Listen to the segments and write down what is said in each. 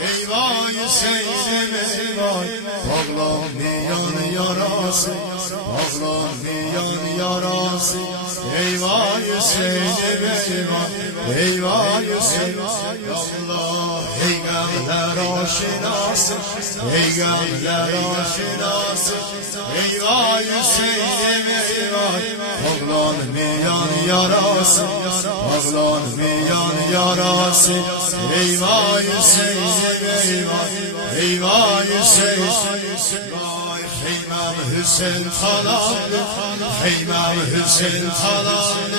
ای وای سید میوان پاغلان میان یاراسی پاغلان میان یاراسی ای وای سید میوان ای وای سید الله ای گملر آشناس ای گملر آشناس ای وای سید میوان پاغلان میان یاراسی پاغلان میان یاراسی ای وای سید میوان ای وای سید خیمم حسین طلال خیمم حسین طلال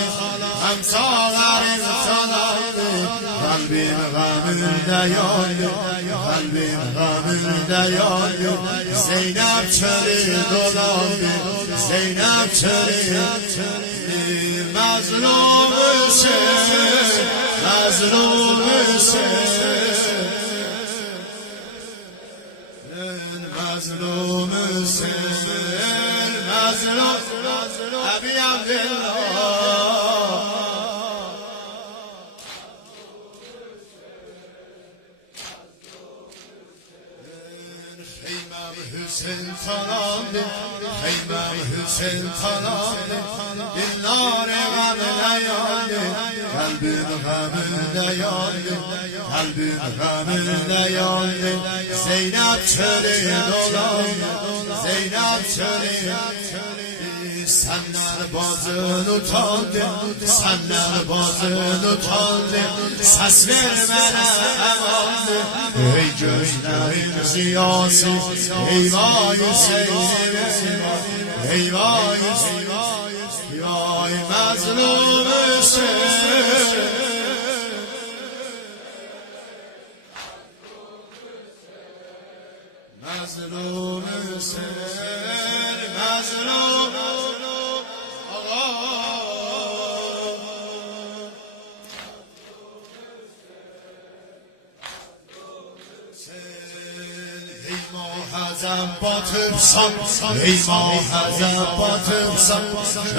هم ساغرم طلال قلبیم غمون دیال قلبیم غمون دیال زینب چلی دلال زینب چلی مظلوم حسین مظلوم حسین مظلوم حسین مظلوم ابی عبدالله خیمم حسین طلال خیمم حسین طلال دلار غم نیاله قلبim غم نیاله قلبim غم نیاله Zeynep çöle dolan Zeynep çöle Senden bazın utandı Senden bazın utandı Ses vermene emandı Ey gözlerin ziyası Eyvah Hüseyin Eyvah Hüseyin Vay mazlum Hüseyin مظلوم حسین مظلوم آقا ای ماهزم با ترسان ای ماهزم با ترسان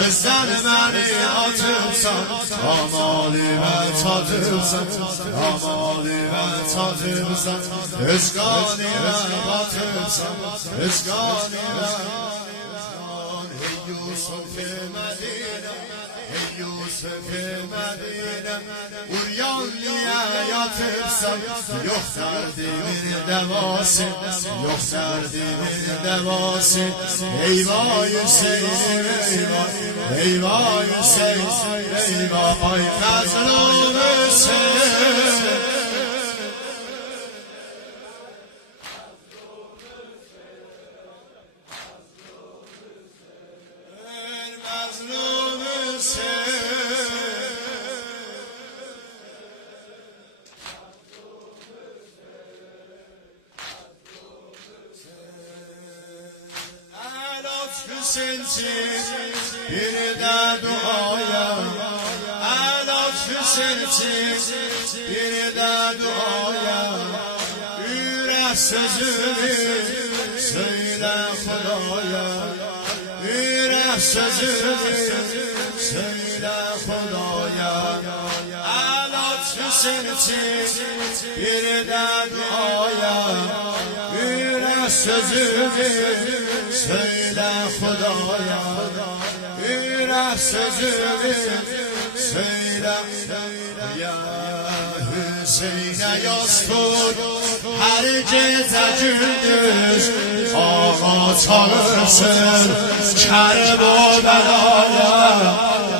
زن منی آترسان آمالی من تا ترسان آمالی من تا ترسان اشکانی من با ترسان اشکانی من ای یوسف مدینه ای یوسف مدینه اوریان یا ترسان یختر دیمین دواسی یختر دیمین دواسی ای وای حسین ای وای حسین ای وای مظلوم حسین مظلوم حسین bir de duaya Alat Hüseyin'cim bir de duaya Yürek sözümü söyle Khudaya Yürek sözümü söyle Khudaya Alat Hüseyin'cim bir de duaya Yürek sözümü söyle Khudaya Yürek sözümü söyle Ya Hüseyin'e yaz tut her gece gündüz Ağa çağırsın Kerbo belaya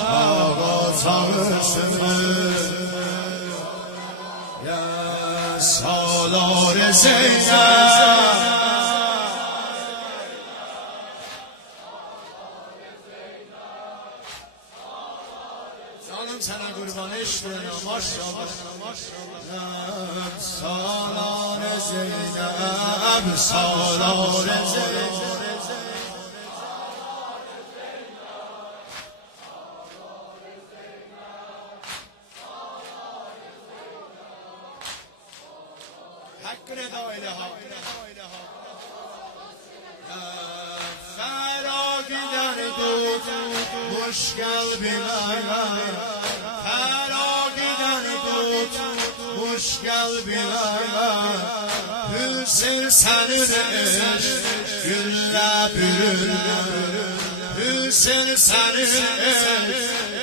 Ağa çağırsın Ya Salar Zeynep sana kurban eşlerine maşallah Salar Zeynep Salar Zeynep Hakkın eda ile Ferah gider دود مشکل بیلای فراگیدن دود مشکل بیلای Hüsn senin eş gülle bürünler Hüsn senin eş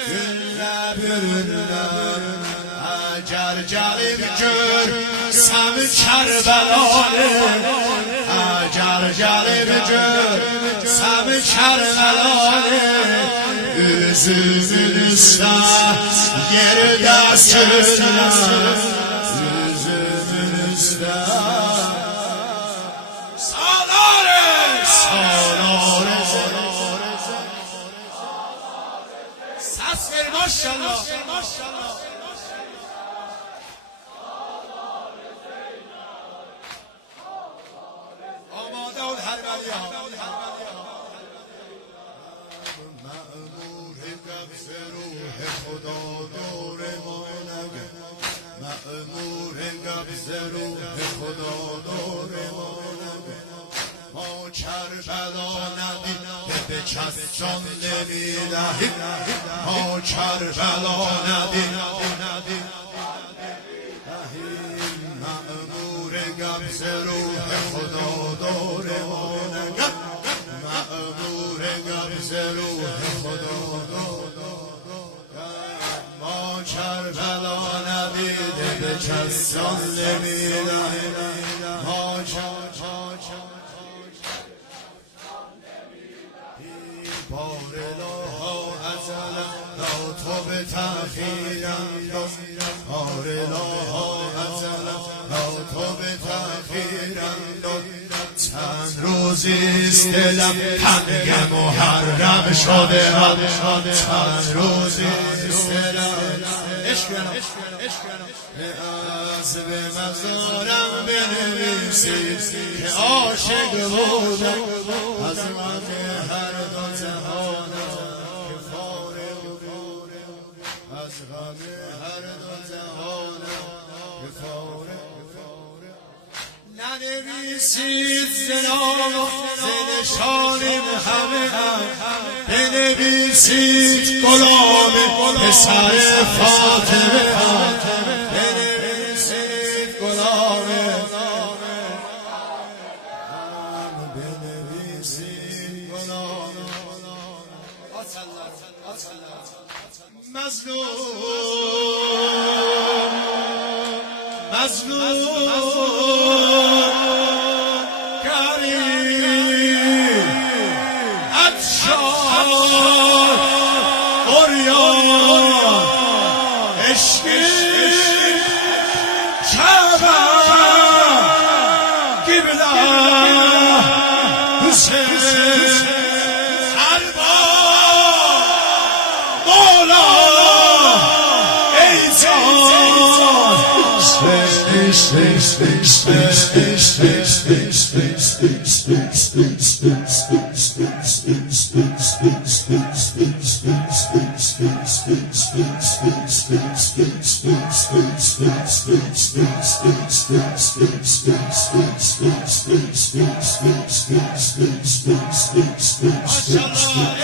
gülle bürünler Acar gelip görsem Kerbelanı Acar gelip görsem Kerbelanı Üzümün üstü yerde sürüner Üzümün üstü Maşallah. آماده ol her beliya مأمور قبض روح خدا دور ما نگه مأمور قبض روح خدا دور ما نگه ما کربلا ندید به کس جان نمیدهیم ما کربلا ندید مأمور قبض روح خدا دور ما نگه مأمور قبض روح خدا دور ما کربلا ندید به کس جان نمیدهیم ما بارلاها ازلا لا تو به تأخیرم بارلاها ازلا لا تو به تأخیرم چند روزیست دلم تنگ محرم شده چند روزیست دلم از به مزارم بنویسید که عاشق بودم از من هر دو جهانم که فارغ بودم از غم هر دو جهانم که فارغ ننویسید زنام زنشانیم همه بنویسید غلام پسر فاطمه بنویسید غلام بنویسید غلام مظلوم کریم اتشار اوریان عشقی کعبه قبله حسین البا مولا Maşallah,